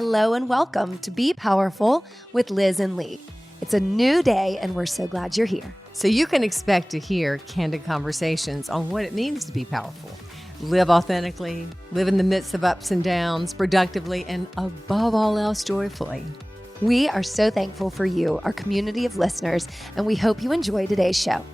Hello and welcome to Be Powerful with Liz and Lee. It's a new day and we're so glad you're here. So you can expect to hear candid conversations on what it means to be powerful. Live authentically, live in the midst of ups and downs, productively, and above all else, joyfully. We are so thankful for you, our community of listeners, and we hope you enjoy today's show.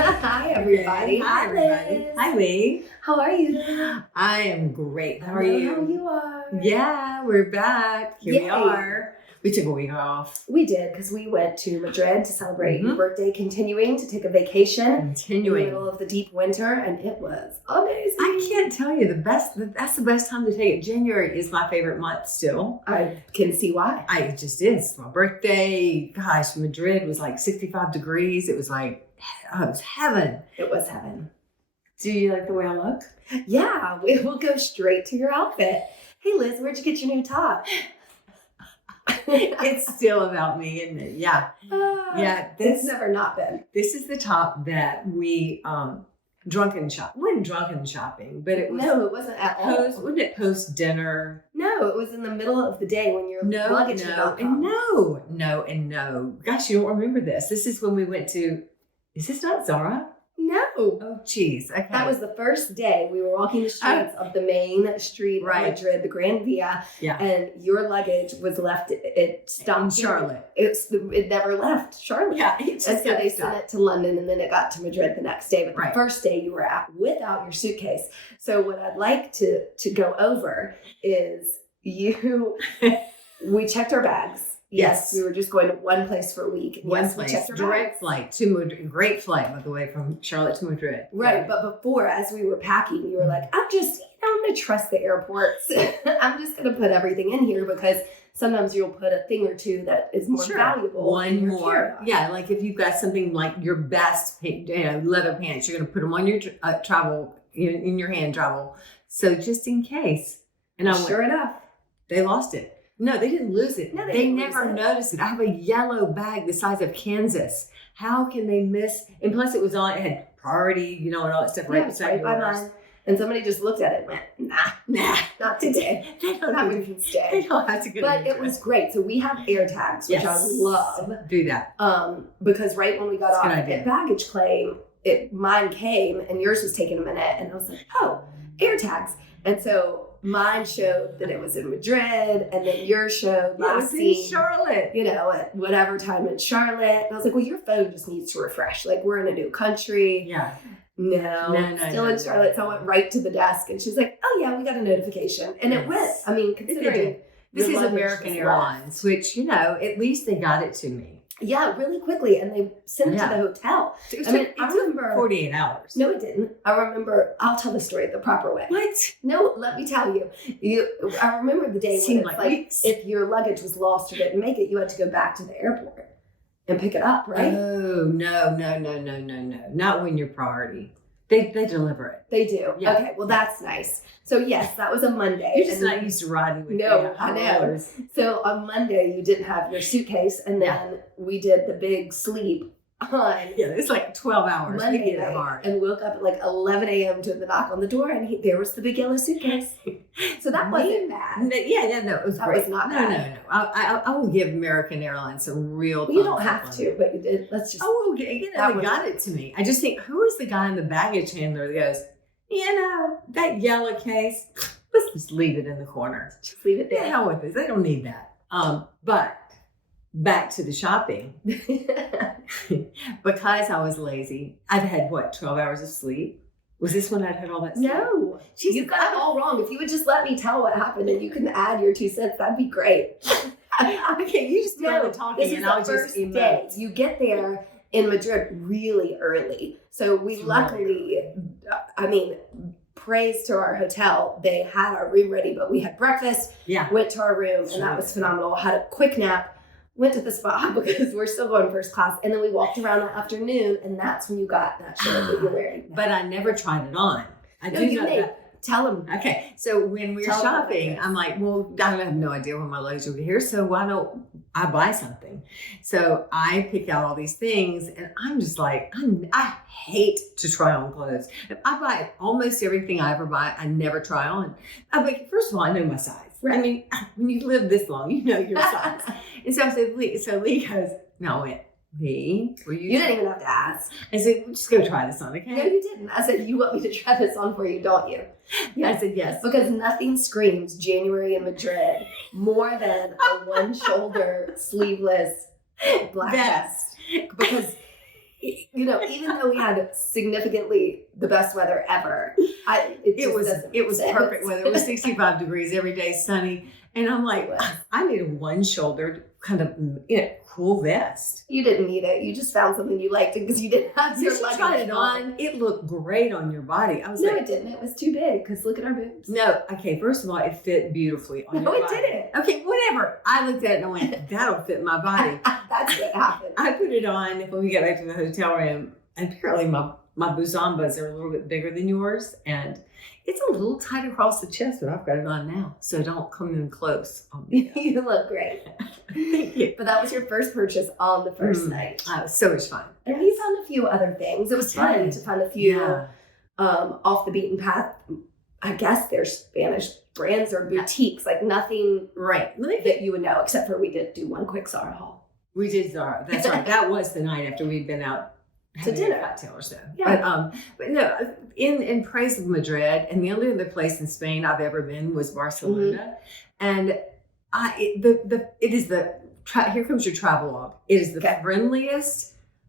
Hi, everybody. Hi, everybody. Hi, Lee. How are you? I am great. How are you? How you are? Yeah, we're back. Here Yay. we are. We took a week off. We did, because we went to Madrid to celebrate your birthday, continuing to take a vacation in the middle of the deep winter, and it was amazing. I can't tell you that's the best time to take it. January is my favorite month still. I can see why. It just is. My birthday, gosh, Madrid was like 65 degrees. It was like, oh, it was heaven. It was heaven. Do you like the way I look? Yeah, we'll go straight to your outfit. Hey, Liz, where'd you get your new top? It's still about me, isn't it? Yeah. It's never not been. This is the top that we drunken shop. We weren't drunken shopping, but it was. No, it wasn't at all. Wasn't it post dinner? No, it was in the middle of the day when your luggage had not come. No. Gosh, you don't remember this. This is when we went to. Is this not Zara? No. Oh, geez. Okay. That was the first day we were walking the streets of the main street of Madrid, the Grand Via, and your luggage was left. It stopped in Charlotte. It never left Charlotte. Yeah, and so they sent it to London, and then it got to Madrid the next day. But the first day you were out without your suitcase. So what I'd like to go over is we checked our bags. Yes, we were just going to one place for a week. One place, direct flight to Madrid. Great flight, by the way, from Charlotte to Madrid. Right, but before, as we were packing, you were like, I'm going to trust the airports. I'm just going to put everything in here because sometimes you'll put a thing or two that is more valuable. One more. Yeah, like if you've got something like your best leather pants, you're going to put them on your travel, in your hand travel. So just in case. And sure enough, they lost it. No, they didn't lose it. No, they never noticed it. I have a yellow bag the size of Kansas. How can they miss? And plus it had priority, and all that stuff right beside by mine. And somebody just looked at it and went, nah, not today. They don't have to get But it was great. So we have air tags, which I love. Do that. Because right when we got off at baggage claim, mine came and yours was taking a minute. And I was like, oh, air tags. And so mine showed that it was in Madrid, and then yours showed last seen Charlotte. At whatever time in Charlotte. And I was like, well, your phone just needs to refresh. Like, we're in a new country. Yeah. No, still in Charlotte. So I went right to the desk, and she's like, oh, yeah, we got a notification. And it went. I mean, considering this is American Airlines, which, at least they got it to me. Yeah, really quickly, and they sent it to the hotel. I remember 48 hours. No, it didn't. I remember. I'll tell the story the proper way. What? No, let me tell you. I remember the day when it's like if your luggage was lost or didn't make it, you had to go back to the airport and pick it up, right? Oh no! Not when you're priority. They deliver it. They do. Yeah. Okay, well that's nice. So yes, that was a Monday. You're just not used to riding with I know. So on Monday you didn't have your suitcase, and then we did the big sleep on. Yeah, it's like 12 hours. Monday night, and woke up at like 11 a.m. to the knock on the door, and there was the big yellow suitcase. So that wasn't bad. No, it was great. Was not bad. No. I will give American Airlines some real. Well, you don't have to, but you did. Let's just. Oh, they got it to me. I just think, who is the guy in the baggage handler that goes, that yellow case, let's just leave it in the corner. Just leave it there. The hell with it. They don't need that. But back to the shopping. Because I was lazy, I've had 12 hours of sleep. Was this when I'd had all that sleep? No. You got it all wrong. If you would just let me tell what happened and you can add your 2 cents, that'd be great. Okay, you just do all the talking and I'll just emote. You get there in Madrid really early. So we luckily, praise to our hotel. They had our room ready, but we had breakfast, went to our room, and that was phenomenal. Had a quick nap, went to the spa because we're still going first class, and then we walked around that afternoon, and that's when you got that shirt that you're wearing. But I never tried it on. Tell them. Okay, so when we're shopping, I'm like, well, I have no idea when my luggage will get here, so why don't I buy something? So I pick out all these things, and I'm just like, I hate to try on clothes. I buy almost everything I ever buy, I never try on. But first of all, I know my size. Right. I mean, when you live this long, you know your size. And so I said, Lee goes, no, I went, Lee, you didn't even have to ask. I said, well, just go try this on, okay? No, you didn't. I said, you want me to try this on for you, don't you? Yeah. I said, yes. Because nothing screams January in Madrid more than a one-shoulder sleeveless black vest. Because, you know, even though we had significantly the best weather ever, it was perfect weather. It was 65 degrees every day, sunny. And I'm like, I need a one-shouldered kind of cool vest. You didn't need it. You just found something you liked because you didn't have your luggage. You tried it on. It looked great on your body. I was no, it didn't. It was too big because look at our boobs. No, okay. First of all, it fit beautifully on your body. No, it didn't. Okay, whatever. I looked at it and I went, that'll fit my body. That's what happened. I put it on when we got back to the hotel room, and apparently my buzambas are a little bit bigger than yours, and it's a little tight across the chest, but I've got it on now, so don't come in close. You look great. Thank you. But that was your first purchase on the first night. It was so much fun. And we found a few other things. It was fun to find a few off the beaten path. I guess they're Spanish brands or boutiques, like nothing that you would know, except for we did do one quick Zara haul. We did Zara. That's right. That was the night after we'd been out to dinner. Cocktail or so. Yeah. But no, in praise of Madrid, and the only other place in Spain I've ever been was Barcelona, and here comes your travelogue. It is the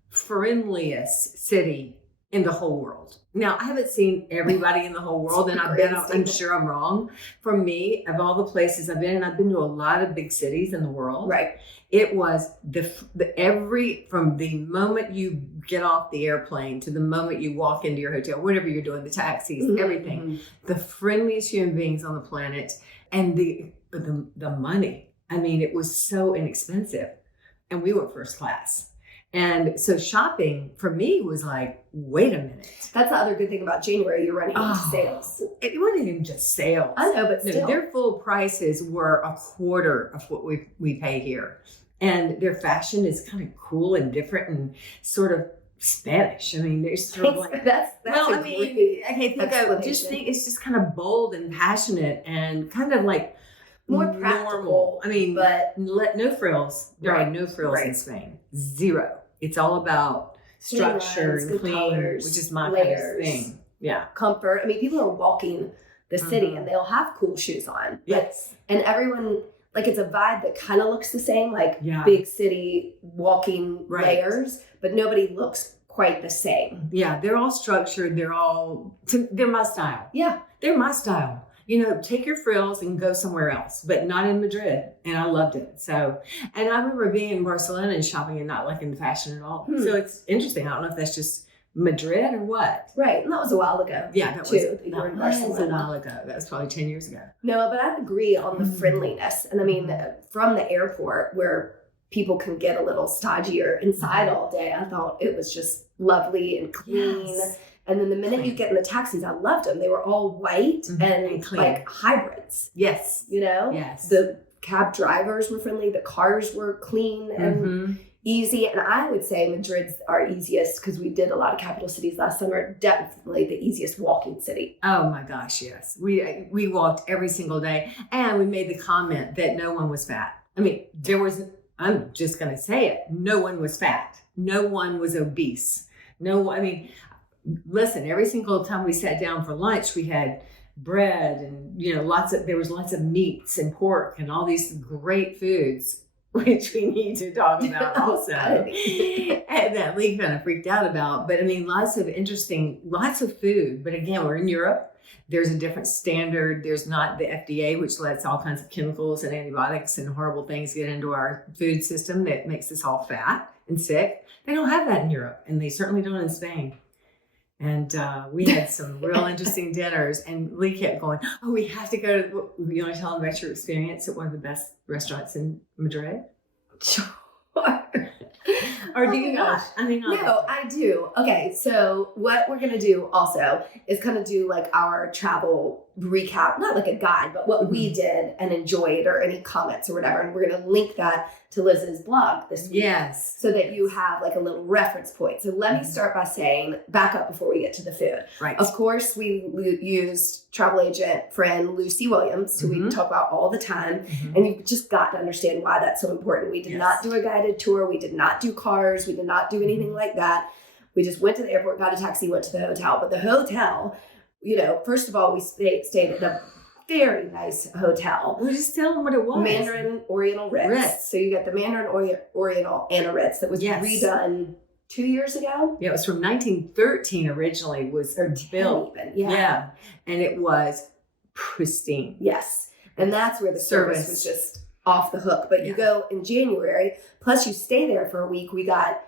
friendliest city in the whole world. Now, I haven't seen everybody in the whole world, and I'm sure I'm wrong. For me, of all the places I've been, and I've been to a lot of big cities in the world. Right. It was from the moment you get off the airplane to the moment you walk into your hotel, whatever you're doing, the taxis, everything, the friendliest human beings on the planet, and the money. I mean, it was so inexpensive, and we went first class. And so shopping for me was like, wait a minute. That's the other good thing about January. You're running into sales. It wasn't even just sales. I know, but still. Their full prices were a quarter of what we pay here. And their fashion is kind of cool and different and sort of Spanish. I mean, there's sort of like that's it's just kind of bold and passionate and kind of like more practical. Normal. I mean, but no frills. There are no frills in Spain. Zero. It's all about structure and clean, colors, which is my layers, kind of thing. Yeah. Comfort. I mean, people are walking the city and they'll have cool shoes on. Yes. And everyone, like, it's a vibe that kind of looks the same, like big city walking layers, but nobody looks quite the same. Yeah. They're all structured. They're my style. Yeah. They're my style. You know, take your frills and go somewhere else, but not in Madrid. And I loved it. So, and I remember being in Barcelona and shopping and not liking the fashion at all. So it's interesting. I don't know if that's just Madrid or what. Right. And that was a while ago. Yeah, that was a while ago. That was probably 10 years ago. No, but I agree on the friendliness. And I mean, from the airport where people can get a little stodgier inside all day, I thought it was just lovely and clean. Yes. And then the minute you get in the taxis, I loved them. They were all white and clean. Like hybrids. Yes. You know? Yes. The cab drivers were friendly. The cars were clean and easy. And I would say Madrid's our easiest, because we did a lot of capital cities last summer. Definitely the easiest walking city. Oh my gosh, yes. We walked every single day. And we made the comment that no one was fat. I mean, I'm just going to say it. No one was fat. No one was obese. Listen, every single time we sat down for lunch, we had bread and, there was lots of meats and pork and all these great foods, which we need to talk about also. And that Lee kind of freaked out about. But I mean, lots of food. But again, we're in Europe. There's a different standard. There's not the FDA, which lets all kinds of chemicals and antibiotics and horrible things get into our food system that makes us all fat and sick. They don't have that in Europe, and they certainly don't in Spain. And we had some real interesting dinners, and Lee kept going, oh, we have to go to, you want to tell them about your experience at one of the best restaurants in Madrid? Sure. Or do Oh you my know? gosh. I mean, No, I do. Okay, so what we're gonna do also is kind of do like our travel recap, not like a guide, but what we did and enjoyed or any comments or whatever. And we're gonna link that to Liz's blog this week. Yes. So that you have like a little reference point. So let me start by saying, back up before we get to the food. Right. Of course, we used travel agent friend Lucy Williams, who we talk about all the time. And you've just got to understand why that's so important. We did not do a guided tour. We did not do cars. We did not do anything like that. We just went to the airport, got a taxi, went to the hotel. But the hotel, you know, first of all, we stayed at a very nice hotel. Well, just tell them what it was. Mandarin Oriental Ritz. So you got the Mandarin Oriental and a Ritz that was redone 2 years ago. Yeah, it was from 1913 originally. Was built. Even. Yeah, and it was pristine. Yes, and that's where the service was just off the hook. But you go in January, plus you stay there for a week. We got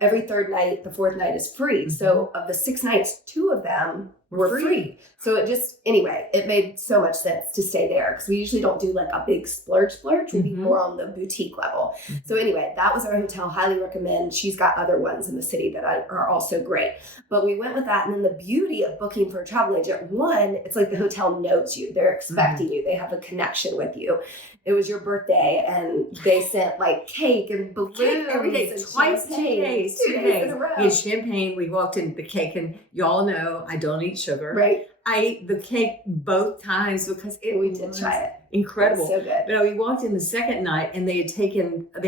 every third night, the fourth night is free. So of the 6 nights, 2 of them were free. So it just, anyway, it made so much sense to stay there because we usually don't do like a big splurge. We'd be more on the boutique level. So anyway, that was our hotel. Highly recommend. She's got other ones in the city that are also great. But we went with that. And then the beauty of booking for a travel agent, one, it's like the hotel knows you. They're expecting you. They have a connection with you. It was your birthday and they sent like cake and balloons every day, twice, 2 days. 2 days in a row. We had champagne. We walked in the cake, and y'all know I don't eat sugar. Right. I ate the cake both times because we did try it. Incredible. So good. But we walked in the second night and they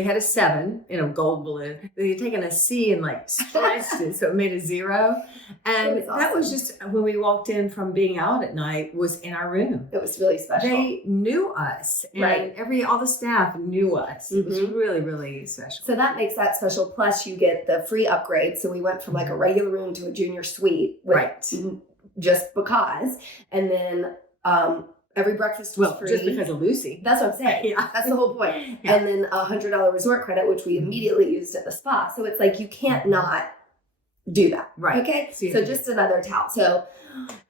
had a 7 in a gold balloon. They had taken a C and like stretched it so it made a 0. And that was just when we walked in from being out at night was in our room. It was really special. They knew us. And all the staff knew us. It was really, really special. So that makes that special. Plus you get the free upgrade. So we went from like a regular room to a junior suite. Just because. And then every breakfast was free. Just because of Lucy. That's what I'm saying. That's the whole point. And then $100 resort credit, which we immediately used at the spa. So it's like you can't not do that. Right. Okay? So just another tout. So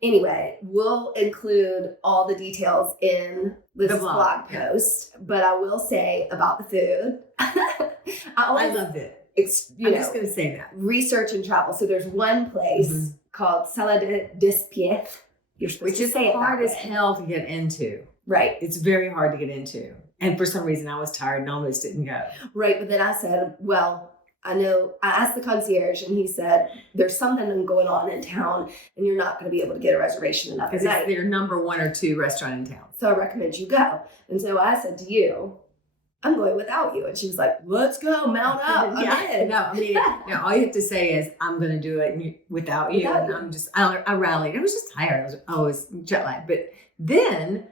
anyway, we'll include all the details in this blog post. But I will say about the food. I loved it. I'm just going to say that. Research and travel. So there's one place called Sala des Pieds. Which is hard as hell to get into. Right. It's very hard to get into. And for some reason I was tired and almost didn't go. Right. But then I said, well, I asked the concierge and he said, there's something going on in town and you're not going to be able to get a reservation enough. Because it's their number 1 or 2 restaurant in town. So I recommend you go. And so I said to you, I'm going without you. And she was like, let's go, mount up. No, all you have to say is, I'm going to do it without you. I rallied. I was just tired. I was jet lagged. But then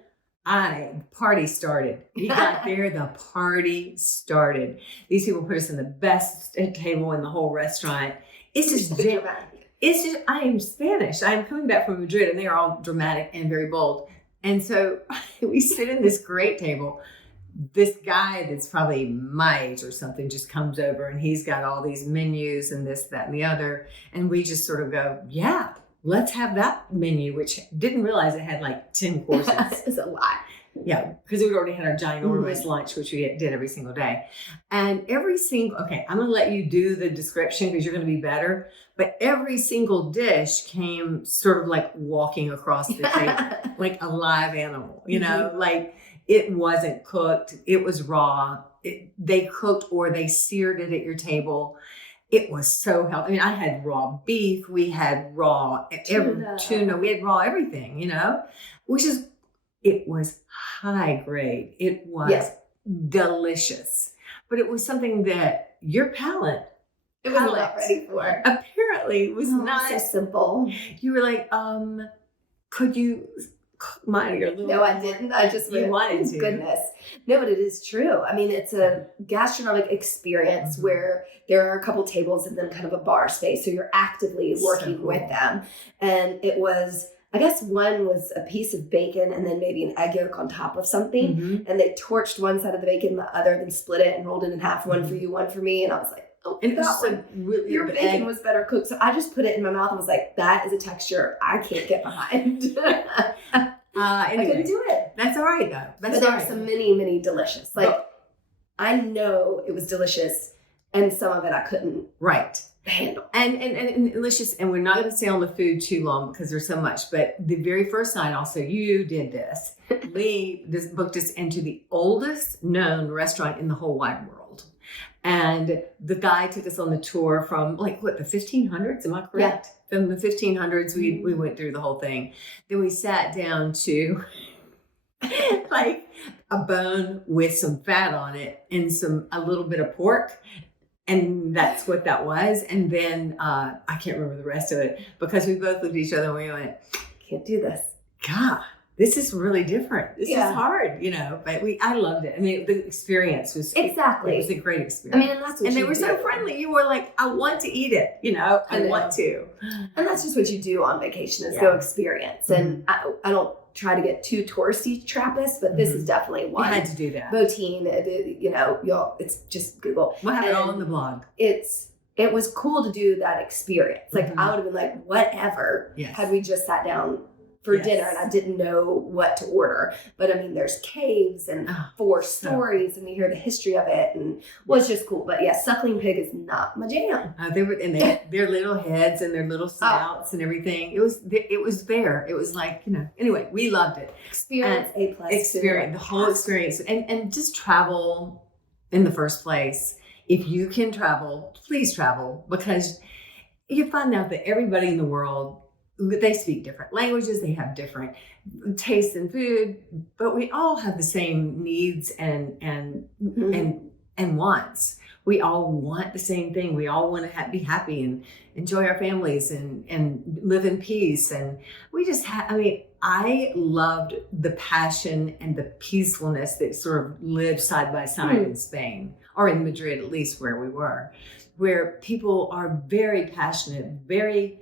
party started. We got there, the party started. These people put us in the best table in the whole restaurant. It's just dramatic. I am Spanish. I am coming back from Madrid and they are all dramatic and very bold. And so we sit in this great table. This guy that's probably my age or something just comes over and he's got all these menus and this, that, and the other. And we just sort of go, yeah, let's have that menu, which didn't realize it had like 10 courses. It's a lot. Yeah, because we'd already had our ginormous lunch, which we did every single day. And I'm going to let you do the description because you're going to be better. But every single dish came sort of like walking across the table, like a live animal, you know, like it wasn't cooked. It was raw. They cooked or they seared it at your table. It was so healthy. I mean, I had raw beef. We had raw tuna. We had raw everything, you know, it was high grade. It was delicious. But it was something that your palate was not ready for. Apparently was not so simple. You were like, could you mine your little? No, I didn't. I just wanted to. Goodness. No, but it is true. I mean, it's a gastronomic experience where there are a couple tables and then kind of a bar space. So you're actively working with them. And it was, I guess one was a piece of bacon and then maybe an egg yolk on top of something. And they torched one side of the bacon, the other, then split it and rolled it in half, one for you, one for me. And I was like, oh, and your bacon was better cooked. So I just put it in my mouth and was like, that is a texture I can't get behind. Anyway, I couldn't do it. That's all right though. But there were some many delicious. I know it was delicious And some of it I couldn't handle. And let's just, and we're not going to stay on the food too long because there's so much, but the very first night also, you did this. Lee booked us into the oldest known restaurant in the whole wide world. And the guy took us on the tour from the 1500s, am I correct? Yeah. From the 1500s, we went through the whole thing. Then we sat down to like a bone with some fat on it and a little bit of pork. And that's what that was. And then I can't remember the rest of it because we both looked at each other and we went, can't do this. God, this is really different. This is hard, but I loved it. I mean, the experience was exactly. It was a great experience. I mean, and that's what and they were so friendly. You were like, I want to eat it, I want to. And that's just what you do on vacation is go experience. And I don't try to get too touristy Trappist, but this is definitely one. You had to do that. Botine, it's just Google. We'll have it all on the blog. It was cool to do that experience. Like I would have been like, whatever, had we just sat down for dinner and I didn't know what to order. But I mean, there's caves and 4 stories and you hear the history of it and it's just cool. But yeah, suckling pig is not my jam. Their little heads and their little snouts and everything. It was there. It was like, anyway, we loved it. Experience A+. Experience, the whole experience. And just travel in the first place. If you can travel, please travel because you find out that everybody in the world, they speak different languages, they have different tastes in food, but we all have the same needs and wants. We all want the same thing. We all want to be happy and enjoy our families and live in peace. And we just I loved the passion and the peacefulness that sort of lived side by side in Spain, or in Madrid, at least where we were, where people are very passionate, very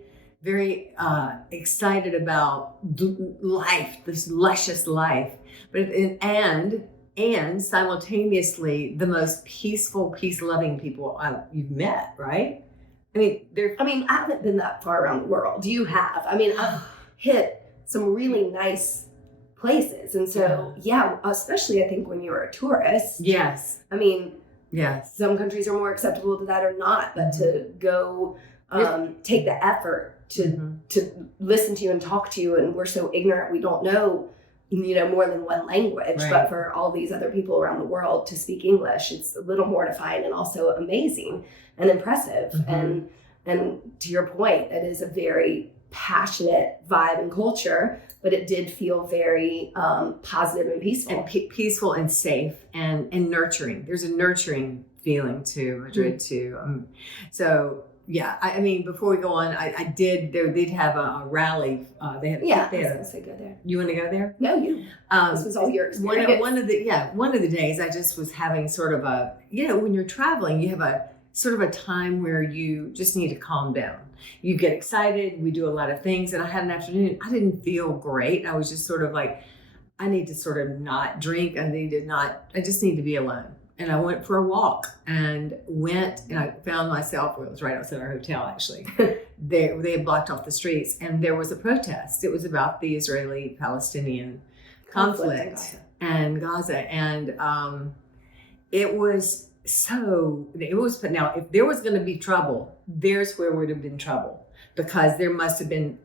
excited about life, this luscious life, but and simultaneously the most peaceful, peace-loving people you've met, right? I haven't been that far around the world. You have. I mean, I've hit some really nice places, and so especially I think when you're a tourist. Yes. I mean, yes. Some countries are more acceptable to that or not, but to go take the effort to listen to you and talk to you, and we're so ignorant we don't know more than one language, but for all these other people around the world to speak English, it's a little mortifying and also amazing and impressive. And to your point, it is a very passionate vibe and culture, but it did feel very positive and peaceful. And peaceful and safe and nurturing. There's a nurturing feeling to Madrid too. Yeah, I mean, before we go on, they'd have a rally. They had I was gonna say go there. You want to go there? No, you. This was all your experience. One of the days I just was having sort of a, when you're traveling, you have a sort of a time where you just need to calm down. You get excited. We do a lot of things. And I had an afternoon. I didn't feel great. I was just sort of like, I need to sort of not drink. I just need to be alone. And I went for a walk and I found myself, it was right outside our hotel actually. They had blocked off the streets and there was a protest. It was about the Israeli-Palestinian conflict and Gaza. And but now if there was going to be trouble, there's where would have been trouble, because there must have been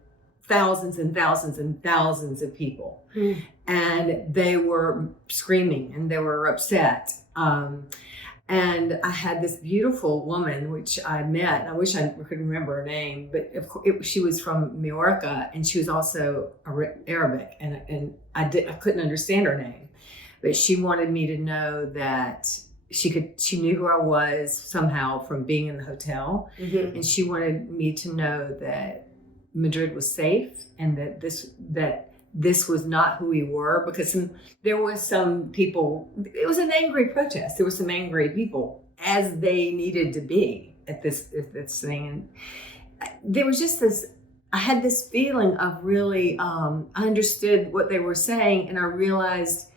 thousands and thousands and thousands of people. And they were screaming and they were upset. And I had this beautiful woman, which I met, and I wish I could remember her name, but of course, she was from Majorca, and she was also Arabic, and I couldn't understand her name, but she wanted me to know that she knew who I was somehow from being in the hotel, and she wanted me to know that Madrid was safe and that this was not who we were, because there was some people, it was an angry protest. There were some angry people, as they needed to be at this thing. And there was just I had this feeling of really, I understood what they were saying, and I realized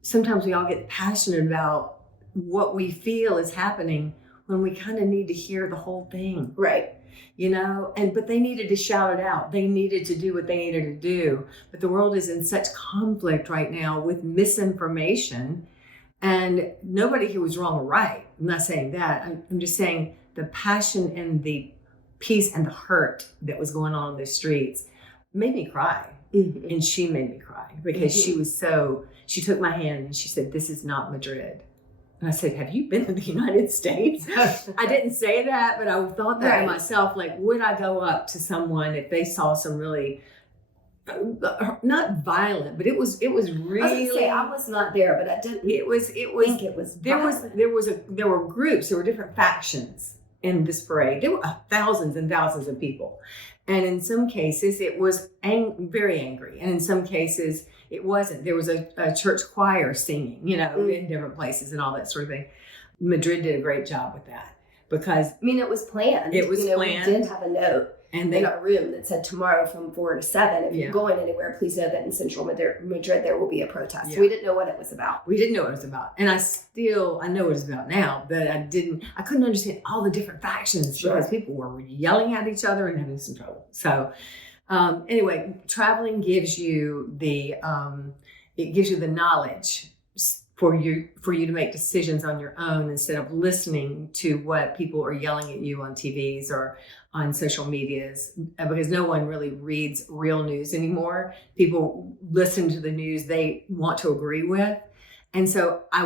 sometimes we all get passionate about what we feel is happening when we kind of need to hear the whole thing. Right. But they needed to shout it out. They needed to do what they needed to do. But the world is in such conflict right now with misinformation, and nobody here was wrong or right. I'm not saying that. I'm just saying the passion and the peace and the hurt that was going on in the streets made me cry. Mm-hmm. And she made me cry because she took my hand and she said, "This is not Madrid." And I said, "Have you been to the United States?" I didn't say that, but I thought that to myself, like, would I go up to someone if they saw some really, not violent, but it was really. I was gonna say, I was not there, but I didn't. Think it was. There were groups. There were different factions in this parade. There were thousands and thousands of people, and in some cases it was very angry, and in some cases it wasn't. There was a church choir singing, in different places and all that sort of thing. Madrid did a great job with that because it was planned. It was planned. We did have a note in our room that said tomorrow from 4 to 7. If you're going anywhere, please know that in central Madrid there will be a protest. Yeah. We didn't know what it was about. We didn't know what it was about, and I know what it's about now, but I couldn't understand all the different factions because people were yelling at each other and having some trouble. So. Anyway, traveling gives you the knowledge for you to make decisions on your own instead of listening to what people are yelling at you on TVs or on social medias, because no one really reads real news anymore. People listen to the news they want to agree with. And so I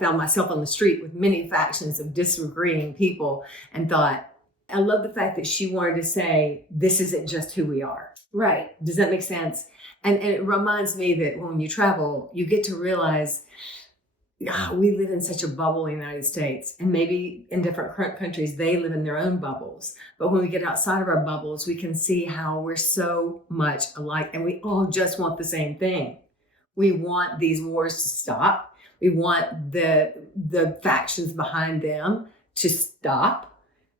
found myself on the street with many factions of disagreeing people and thought, I love the fact that she wanted to say, this isn't just who we are. Right. Does that make sense? And it reminds me that when you travel, you get to realize, we live in such a bubble in the United States. And maybe in different countries, they live in their own bubbles. But when we get outside of our bubbles, we can see how we're so much alike. And we all just want the same thing. We want these wars to stop. We want the factions behind them to stop.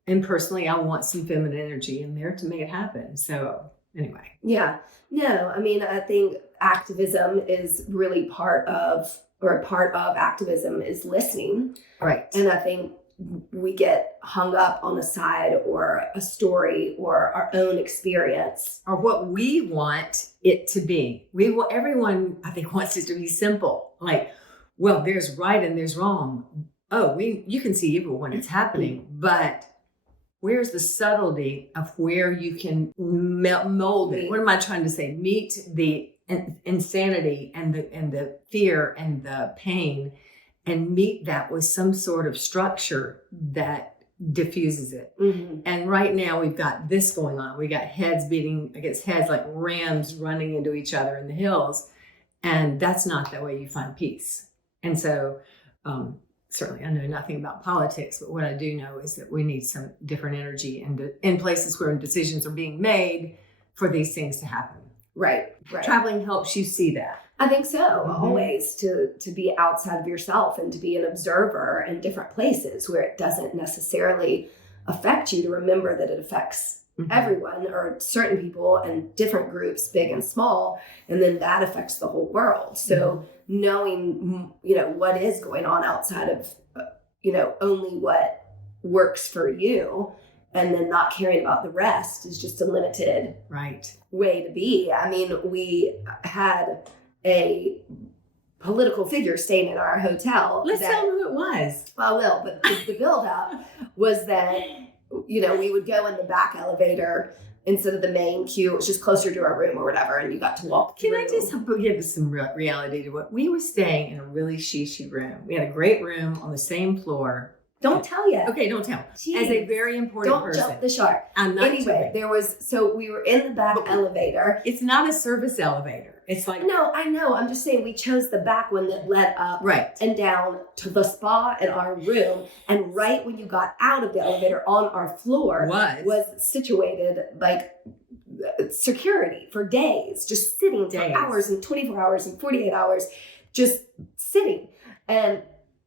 And personally, I want some feminine energy in there to make it happen. So anyway. Yeah. No, I think activism is really part of activism is listening. Right. And I think we get hung up on a side or a story or our own experience. Or what we want it to be. Everyone, I think, wants it to be simple. Like, well, there's right and there's wrong. Oh, you can see evil when it's happening, but where's the subtlety of where you can mold it? What am I trying to say? Meet the insanity and the fear and the pain, and meet that with some sort of structure that diffuses it. Mm-hmm. And right now we've got this going on. We got heads beating against heads like rams running into each other in the hills, and that's not the way you find peace. And so, certainly, I know nothing about politics, but what I do know is that we need some different energy in places where decisions are being made for these things to happen. Right. Traveling helps you see that. I think so. Always to be outside of yourself and to be an observer in different places where it doesn't necessarily affect you, to remember that it affects everyone or certain people and different groups, big and small, and then that affects the whole world. So knowing, what is going on outside of, only what works for you, and then not caring about the rest is just a limited way to be. We had a political figure staying in our hotel. Let's tell them who it was. Well, I will, but the build up was that, we would go in the back elevator instead of the main queue. It was just closer to our room or whatever, and you got to walk through. Can I just give some reality to what we were staying in? A really shishi room. We had a great room on the same floor. Don't tell yet. Okay, don't tell. Jeez. As a very important person. Don't jump the shark. I'm not Anyway, we were in the back elevator. It's not a service elevator. It's like... No, I know. I'm just saying we chose the back one that led up and down to the spa in our room. And right when you got out of the elevator on our floor was situated like security for days, just sitting for hours and 24 hours and 48 hours, just sitting. And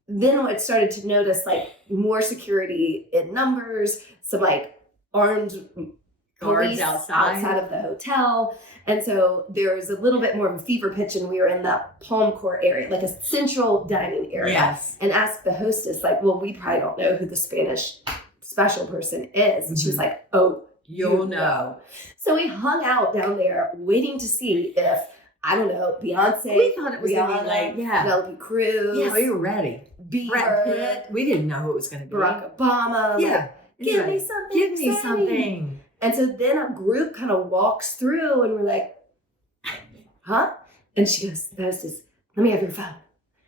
then I started to notice like more security in numbers, some like armed guards outside of the hotel. And so there was a little bit more of a fever pitch, and we were in that palm court area, like a central dining area. Yes. And asked the hostess, like, well, we probably don't know who the Spanish special person is. And she was like, oh, you'll know. So we hung out down there waiting to see if, I don't know, Beyonce. We thought it was going to be like, Penelope Cruz. Yeah, we were ready. Bieber, Brad Pitt. We didn't know who it was going to be. Barack Obama. Yeah. Give me something. Give me exciting. something. And so then a group kind of walks through and we're like, huh? And she goes, let me have your phone.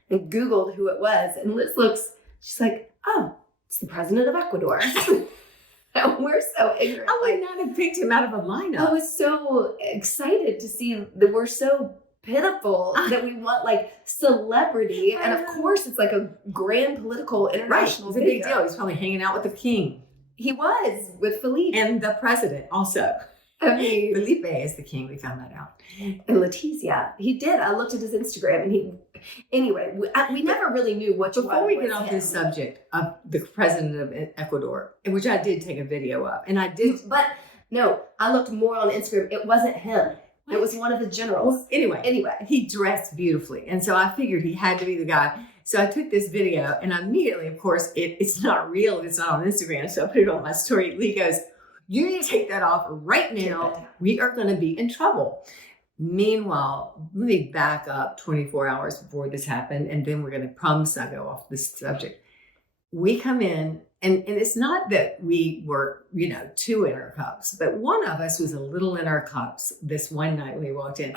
And Googled who it was. And Liz looks, she's like, oh, it's the president of Ecuador. And we're so ignorant. I would not have picked him out of a lineup. I was so excited to see that we're so pitiful that we want like celebrity. And of course, it's like a grand political international It's a big deal. He's probably hanging out with the king. He was with Felipe. And the president also. I mean, Felipe is the king. We found that out. And Letizia. He did. I looked at his Instagram and we never really knew which one. Before we get off this subject of the president of Ecuador, which I did take a video of, and I did. But no, I looked more on Instagram. It wasn't him. What? It was one of the generals. Well, anyway, he dressed beautifully. And so I figured he had to be the guy. So I took this video and immediately, of course, it's not real. It's not on Instagram. So I put it on my story. Lee goes, you need to take that off right now. We are going to be in trouble. Meanwhile, let me back up 24 hours before this happened. And then we're going to promise I go off this subject. We come in and it's not that we were, two in our cups, but one of us was a little in our cups this one night when we walked in.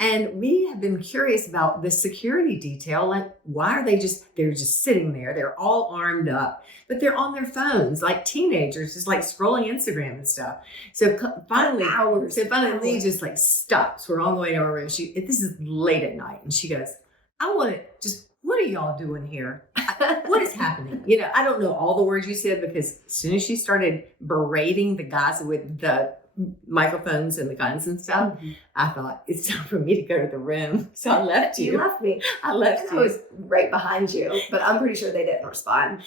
And we have been curious about the security detail. Like, why are they're just sitting there? They're all armed up, but they're on their phones like teenagers, just like scrolling Instagram and stuff. So finally, Lee just like stops. We're on the way to our room. This is late at night. And she goes, what are y'all doing here? What is happening? I don't know all the words you said because as soon as she started berating the guys with the microphones and the guns and stuff, I thought it's time for me to go to the room. So I left you. You left me. I left you. I was right behind you, but I'm pretty sure they didn't respond.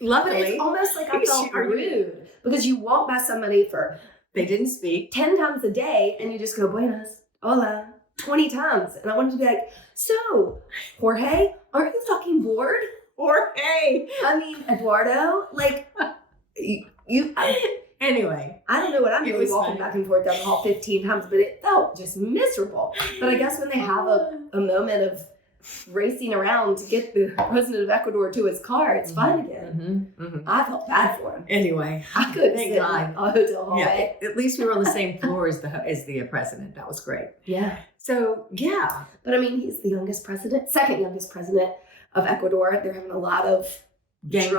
Luckily. But it's almost like I felt rude because you walk by somebody for they didn't speak 10 times a day and you just go, buenas, hola, 20 times. And I wanted to be like, so, Jorge, aren't you fucking bored? Jorge! I mean, Eduardo, like, anyway. I don't know what I'm doing walking back and forth down the hall 15 times, but it felt just miserable. But I guess when they have a moment of racing around to get the president of Ecuador to his car, it's fine again. I felt bad for him. Anyway, I couldn't sit in a hotel hallway. Yeah, at least we were on the same floor as the president. That was great. Yeah. So, yeah. But I mean, he's the second youngest president of Ecuador. They're having a lot of gang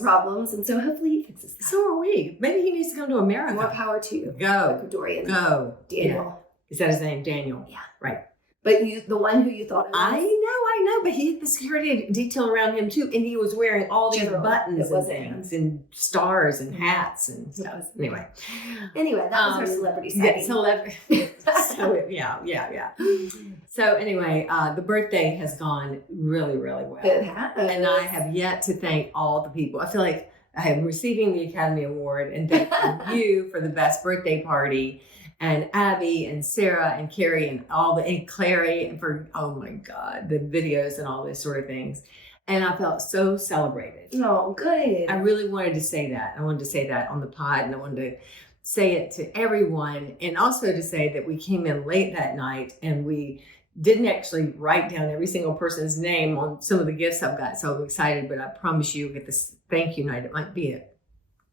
problems. And so hopefully he fixes that. So are we. Maybe he needs to come to America. More power to you. Go. Ecuadorian. Go. Daniel. Yeah. Is that his name? Daniel? Yeah. Right. But the one who you thought it was. I know, but he had the security detail around him too. And he was wearing all these buttons and things and stars and hats and stuff. Anyway, that was our celebrity sighting. Yeah. So anyway, the birthday has gone really, really well. It has. And I have yet to thank all the people. I feel like I am receiving the Academy Award and thanking you for the best birthday party. And Abby and Sarah and Carrie and Clary and for, oh my God, the videos and all those sort of things. And I felt so celebrated. Oh, good. I really wanted to say that. I wanted to say that on the pod and I wanted to say it to everyone. And also to say that we came in late that night and we didn't actually write down every single person's name on some of the gifts I've got. So I'm excited, but I promise you at this thank you night, it might be a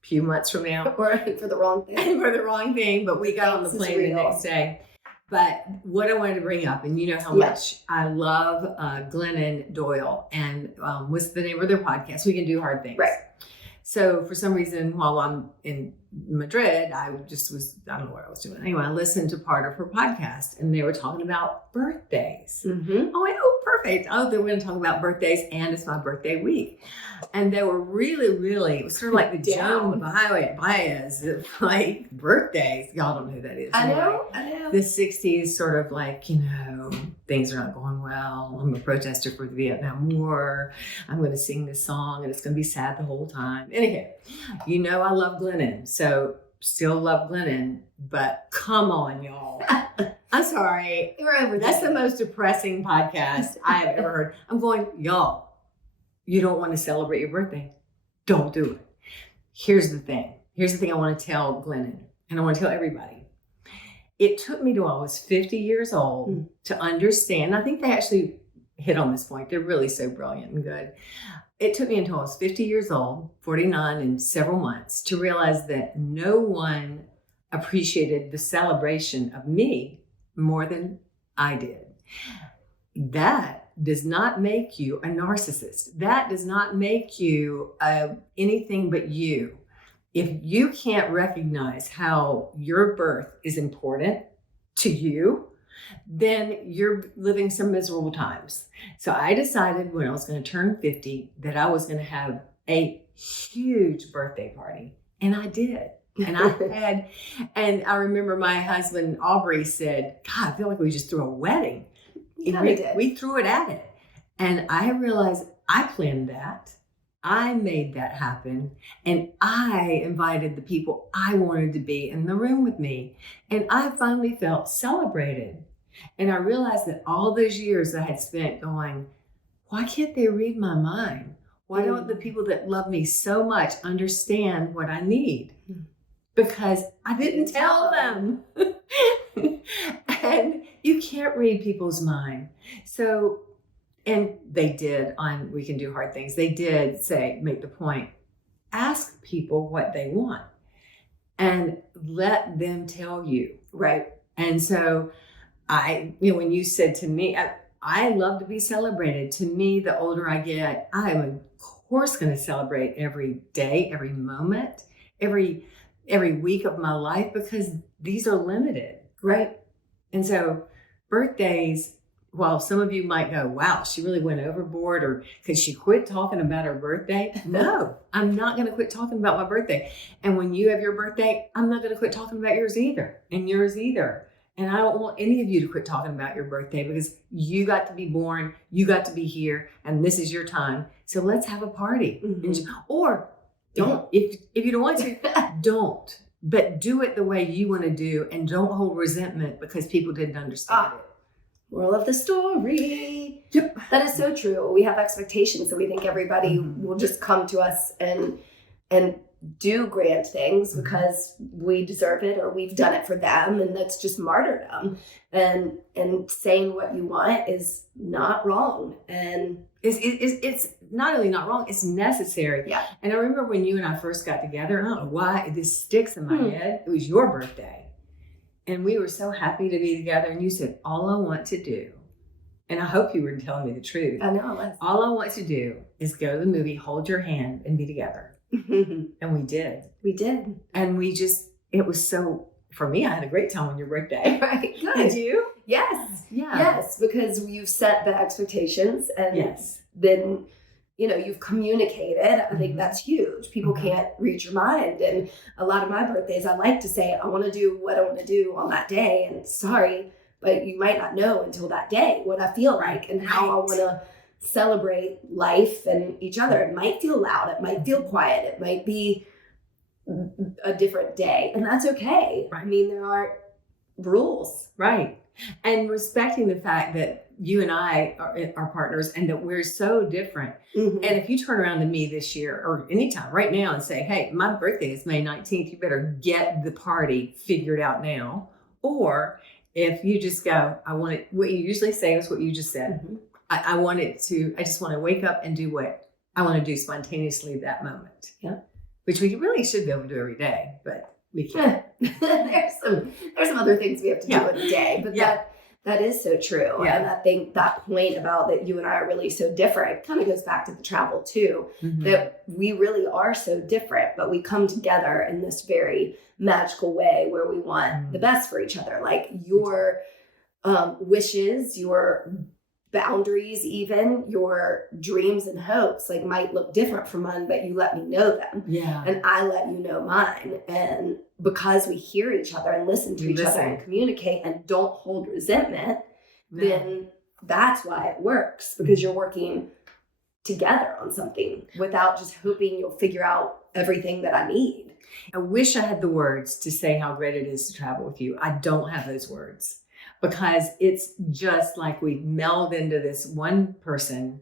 few months from now. Or for the wrong thing. But we got on the plane the next day. But what I wanted to bring up, and you know how much I love Glennon Doyle, and what's the name of their podcast? We Can Do Hard Things. Right. So for some reason, while I'm in Madrid, I don't know what I was doing. Anyway, I listened to part of her podcast and they were talking about birthdays. I went, oh, perfect. Oh, they were going to talk about birthdays and it's my birthday week. And they were really, really, it was sort of like the Joan Baez, like birthdays. Y'all don't know who that is. I know. The 60s sort of like, things are not going well. I'm a protester for the Vietnam War. I'm going to sing this song and it's going to be sad the whole time. Anyhow, I love Glennon. So still love Glennon, but come on, y'all. I'm sorry. That's the most depressing podcast I have ever heard. I'm going, y'all, you don't want to celebrate your birthday. Don't do it. Here's the thing I want to tell Glennon, and I want to tell everybody. It took me till I was 50 years old to understand. I think they actually hit on this point. They're really so brilliant and good. It took me until I was 50 years old, 49 and several months, to realize that no one appreciated the celebration of me more than I did. That does not make you a narcissist. That does not make you anything but you. If you can't recognize how your birth is important to you, then you're living some miserable times. So I decided when I was going to turn 50 that I was going to have a huge birthday party. And I did. And I remember my husband, Aubrey, said, God, I feel like we just threw a wedding. We threw it at it. And I realized I planned that. I made that happen. And I invited the people I wanted to be in the room with me. And I finally felt celebrated. And I realized that all those years I had spent going, why can't they read my mind? Why don't the people that love me so much understand what I need? Because I didn't tell them. And you can't read people's mind. So, and they did on We Can Do Hard Things. They did say, make the point, ask people what they want and let them tell you. Right. And so when you said to me, I love to be celebrated. To me, the older I get, I'm of course going to celebrate every day, every moment, every week of my life, because these are limited. Right. And so birthdays, while some of you might go, wow, she really went overboard, or could she quit talking about her birthday? No, I'm not going to quit talking about my birthday. And when you have your birthday, I'm not going to quit talking about yours either, and yours either. And I don't want any of you to quit talking about your birthday, because you got to be born, you got to be here, and this is your time. So let's have a party. Mm-hmm. Or don't. If you don't want to, don't. But do it the way you want to do, and don't hold resentment because people didn't understand it. Moral of the story. Yep. That is so true. We have expectations, so we think everybody will just come to us and do grand things because we deserve it or we've done it for them, and that's just martyrdom. And saying what you want is not wrong, and it's not only not wrong, it's necessary. Yeah. And I remember when you and I first got together, and I don't know why this sticks in my head. It was your birthday. And we were so happy to be together. And you said, all I want to do, and I hope you were telling me the truth. I know I was. All I want to do is go to the movie, hold your hand, and be together. And we did. We did. And it was so, for me, I had a great time on your birthday. Right. Good. Did you? Yes. Yeah. Yes, because you've set the expectations, and then you've communicated. I think that's huge. People can't read your mind. And a lot of my birthdays, I like to say, I want to do what I want to do on that day. And sorry, but you might not know until that day what I feel like and how I want to celebrate life and each other. It might feel loud. It might feel quiet. It might be a different day. And that's okay. Right. I mean, there aren't rules. Right. And respecting the fact that you and I are partners and that we're so different. Mm-hmm. And if you turn around to me this year or anytime right now and say, hey, my birthday is May 19th, you better get the party figured out now. Or if you just go, I want it, what you usually say is what you just said. Mm-hmm. I just want to wake up and do what I want to do spontaneously that moment. Yeah. Which we really should be able to do every day, but we can't. There's some other things we have to do every day, but that is so true. Yeah. And I think that point about that you and I are really so different kind of goes back to the travel too, that we really are so different, but we come together in this very magical way where we want the best for each other. Like your wishes, your boundaries, even your dreams and hopes might look different from mine, but you let me know them. Yeah. And I let you know mine. And because we hear each other and listen to each other and communicate and don't hold resentment, then that's why it works, because you're working together on something without just hoping you'll figure out everything that I need. I wish I had the words to say how great it is to travel with you. I don't have those words. Because it's just like we meld into this one person,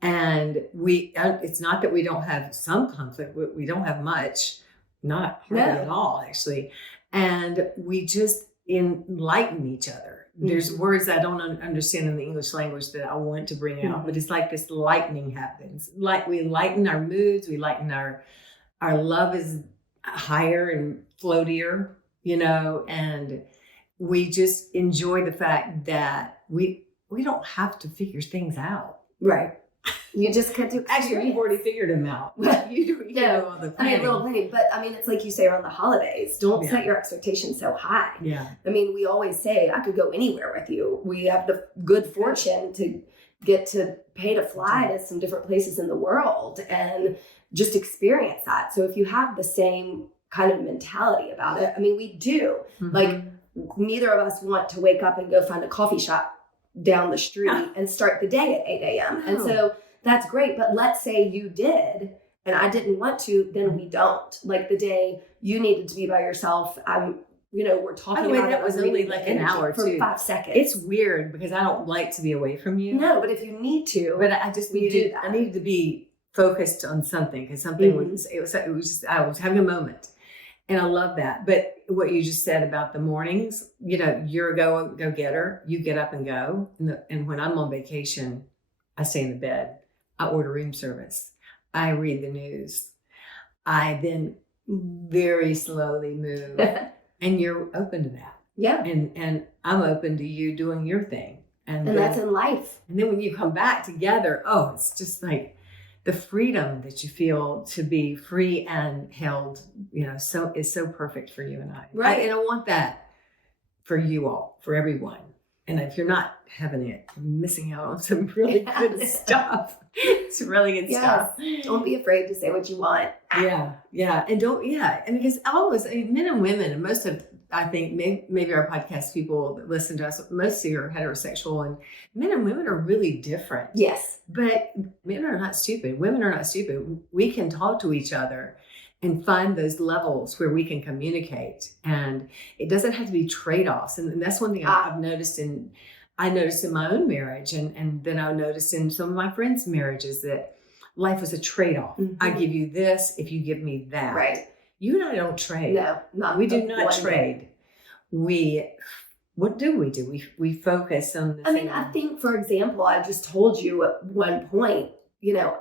and it's not that we don't have some conflict. We don't have much, not hardly at all, actually. And we just enlighten each other. There's words I don't understand in the English language that I want to bring out, but it's like this lightening happens. Like we lighten our moods, we lighten our love is higher and floatier, and we just enjoy the fact that we don't have to figure things out. Right. You just can't do. Actually, you've already figured them out. You know all the planning. A little planning, but it's like you say around the holidays. Don't set your expectations so high. Yeah. We always say I could go anywhere with you. We have the good fortune to get to pay to fly to some different places in the world and just experience that. So if you have the same kind of mentality about it, we do. Like neither of us want to wake up and go find a coffee shop down the street and start the day at 8 a.m. And so that's great. But let's say you did and I didn't want to, then we don't. Like the day you needed to be by yourself, we're talking about that was only like an hour for too. 5 seconds. It's weird because I don't like to be away from you. No, but if you need to, but I just needed to be focused on something because something was just I was having a moment. And I love that. But what you just said about the mornings, you're a go-getter. You get up and go. And when I'm on vacation, I stay in the bed. I order room service. I read the news. I then very slowly move. And you're open to that. Yeah. And I'm open to you doing your thing. And that's in life. And then when you come back together, it's just like the freedom that you feel to be free and held, is so perfect for you and I. Right. And I want that for you all, for everyone. And if you're not having it, you're missing out on some really good stuff. It's really good stuff. Don't be afraid to say what you want. Yeah. And because men and women, and most of, I think maybe our podcast people that listen to us, mostly are heterosexual, and men and women are really different. Yes. But men are not stupid. Women are not stupid. We can talk to each other and find those levels where we can communicate. And it doesn't have to be trade-offs. And that's one thing I've noticed in my own marriage. And then I noticed in some of my friends' marriages that life is a trade-off. I give you this if you give me that. Right. You and I don't trade. No, we do not trade. What do? We focus on the thing. I think, for example, I just told you at one point,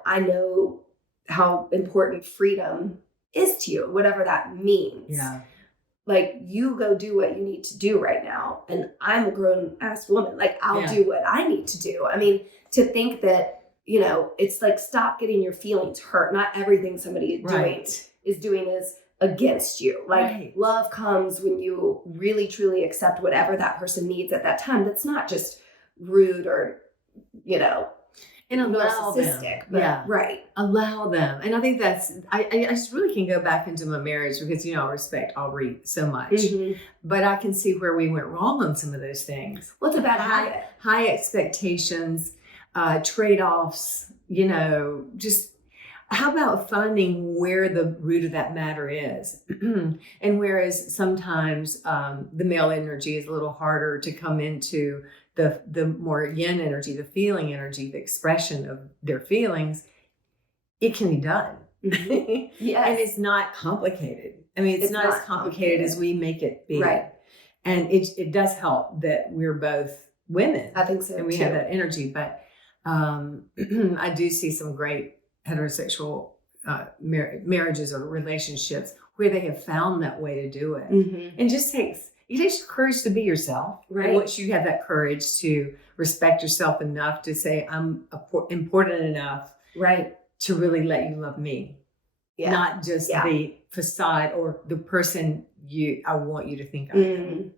I know how important freedom is to you, whatever that means. Yeah. Like, you go do what you need to do right now. And I'm a grown ass woman. Like, I'll do what I need to do. To think that, it's like, stop getting your feelings hurt. Not everything somebody is doing is against you. Like, love comes when you really, truly accept whatever that person needs at that time. That's not just rude or, and allow narcissistic. Them. Right. Allow them. And I think that's, I just really can go back into my marriage because, I respect Aubrey so much. But I can see where we went wrong on some of those things. What's a bad habit? High expectations, trade-offs, just how about finding where the root of that matter is? And whereas sometimes the male energy is a little harder to come into the more yin energy, the feeling energy, the expression of their feelings, it can be done. Yes. And it's not complicated. It's not as complicated as we make it be. Right. And it does help that we're both women. I think so. And we have that energy. But I do see some great heterosexual marriages or relationships where they have found that way to do it. And it takes courage to be yourself. Right. And once you have that courage to respect yourself enough to say, I'm important enough to really let you love me. Yeah. Not just the facade or the person I want you to think I am.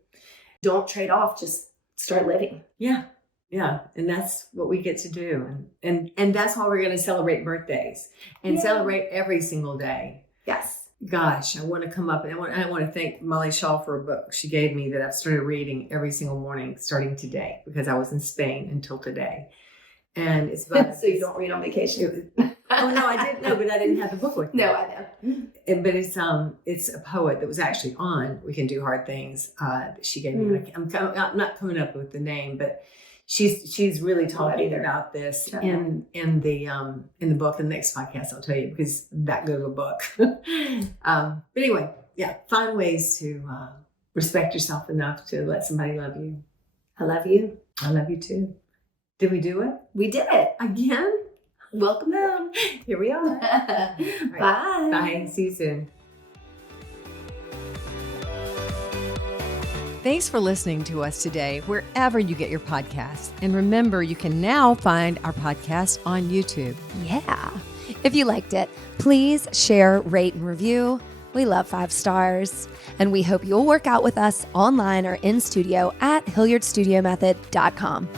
Don't trade off, just start living. Yeah. Yeah. And that's what we get to do. And that's why we're going to celebrate birthdays and celebrate every single day. Yes. Gosh, I want to come up and I want to thank Molly Shaw for a book she gave me that I've started reading every single morning starting today because I was in Spain until today. And it's about so you don't read on vacation. Oh no, I didn't know, but I didn't have the book with me. No, I know. But it's a poet that was actually on We Can Do Hard Things that she gave me. I'm not coming up with the name, but she's really talking about this in the book. The next podcast I'll tell you because that good of a book. But anyway, find ways to respect yourself enough to let somebody love you. I love you. I love you too. Did we do it? We did it. Again? Welcome home. Here we are. Bye. Bye. See you soon. Thanks for listening to us today, wherever you get your podcasts. And remember, you can now find our podcast on YouTube. Yeah. If you liked it, please share, rate, and review. We love 5 stars. And we hope you'll work out with us online or in studio at HilliardStudioMethod.com.